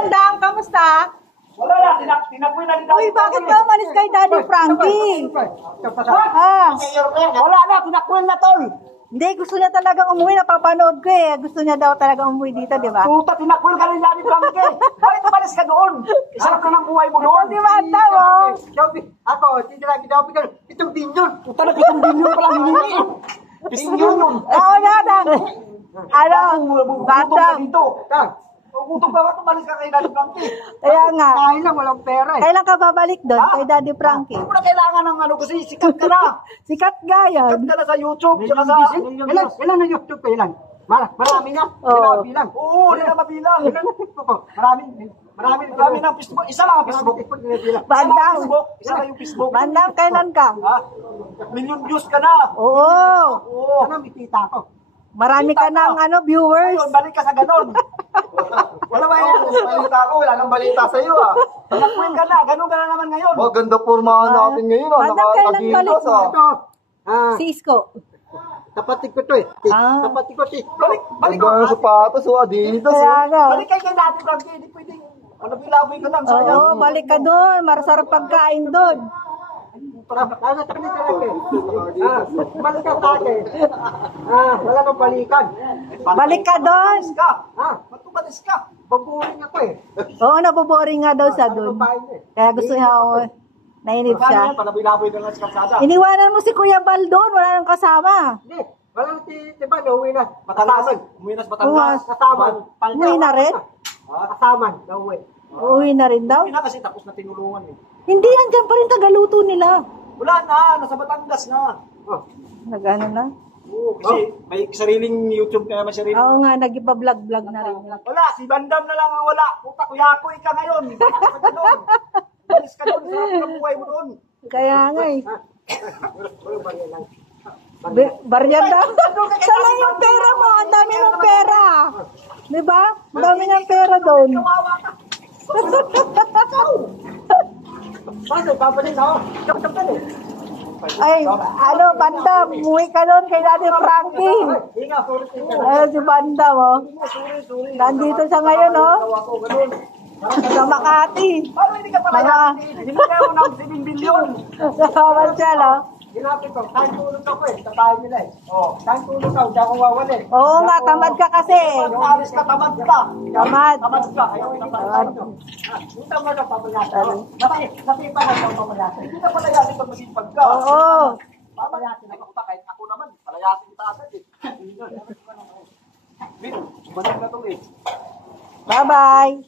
Bandang, kamusta? Wala na, tinapoy na nila. Uy, bakit ka umalis kay Daddy Frankie? Ah, Wala na, tinapoy na tol. hindi, gusto niya talaga umuwi. Napapanood ko eh. Gusto niya daw talaga umuwi dito, di ba? Puta, tinapoy ka rin Daddy Frankie. Bakit umalis ka doon? Isarap na ng buhay mo doon. Ito si Banda mo. Ako, tinilagi daw ko itong binyon. Puta na, 7 bilyon pa lang hiningi. Bilyon yun. Oo na, ano, Bandang. Gutom ka ba? Tumalis ka kay Daddy Frankie. Kaya nga, Kain lang, walang pera eh. kailan ka babalik doon kay Daddy Frankie? Hindi mo na kailangan ng ano kasi sikat ka na. Sikat gaya. Sikat ka na sa YouTube. Saka sa... Ilan na YouTube ko ilan? Marami na. Oo. Hindi na bilang. Oo, hindi na mabilang. Ilan na Facebook ko? Marami ng Facebook. Isa lang ang Facebook. Bandang. Isa lang yung Facebook. Bandang, kailan ka? Ha? Million views ka na. Oo. Oo. Ano, may kita ko. Marami ka ng viewers. Ayun, balik ka sa ganon. Wala ba yan? Balita ko, wala nang balita sa iyo ah. Tinakwil ka na. Ganon ka na naman ngayon. Oh, ganda pormahan natin ngayon ah. Bandang, kailan balik Nakatagilas mo? ah. Ito, Si Isko. tapatig ko to eh. Ah. Tapatig ko si. Balik Ganda ng sapatos oh, Adidas Kaya oh. nga. Balik kayo kay Daddy Frankie. Hindi pwedeng. Laboy ka lang. Sayang. Oo, balik ka doon. Marasarap pagkain doon. Nasa tabi ka lang eh. Balik ka sa akin. Wala kang balikan. Balik ka doon. Balis ka. Ah, Matubalis ka. baburing ako eh. Oo, naboboring nga daw siya doon. Babae niya eh. Kaya gusto niya, nainip siya. Paano yan? Palaboy-laboy ka lang sa kalsada. Iniwanan mo si Kuya Bal doon. Wala nang kasama. Hindi, wala na diba, nauwi na. Batangas. Umuwi na sa Batangas. Kasaman. Umuwi na rin? Kasaman, nauwi. Uuwi na rin daw. Umuwi na kasi tapos na tinulungan eh. Hindi, andyan pa rin tagaluto nila. Wala na. Nasa Batangas na. Oh, Nag-ano na? Oo, kasi may sariling YouTube kaya may sariling... Oo nga, nag-ipa-vlog-vlog na rin. Wala, si Bandam na lang ang wala. Puta, kuyakoy ka ngayon. Balis ka doon. Sarap ng buhay mo doon. Kaya nga eh. walang bariya lang. Baryan daw. Saan lang yung pera mo? Ang dami ng pera. Di ba? Ang dami ng pera doon. Kawawa ka. Paano, papanin ako. Chok-chok ka eh. Ay, Banda, umuwi ka doon kay Daddy Frankie. Hinga, sorry. Ayun si Banda, oh. Nandito siya ngayon, oh. Sa Makati. Paano hindi ka pala hindi mo kayo ng 7 billion. Kasama siya, no? Hinapit ko, kain tulog ako eh. Sa bahay nila eh. Kain tulog ako, di ako wawala eh. Oo nga, tamad ka kasi. Alis ka, tamad ka. Tamad. Tamad ka. Ayaw na pala. Yung tama na pamalasan. Natipa na ang pamalasan. Hindi ka palayasin pag masipag ka. Oo. Palayasin ako pa. Kahit ako naman, palayasin kita agad eh. Bin, balik na to eh. Bye-bye.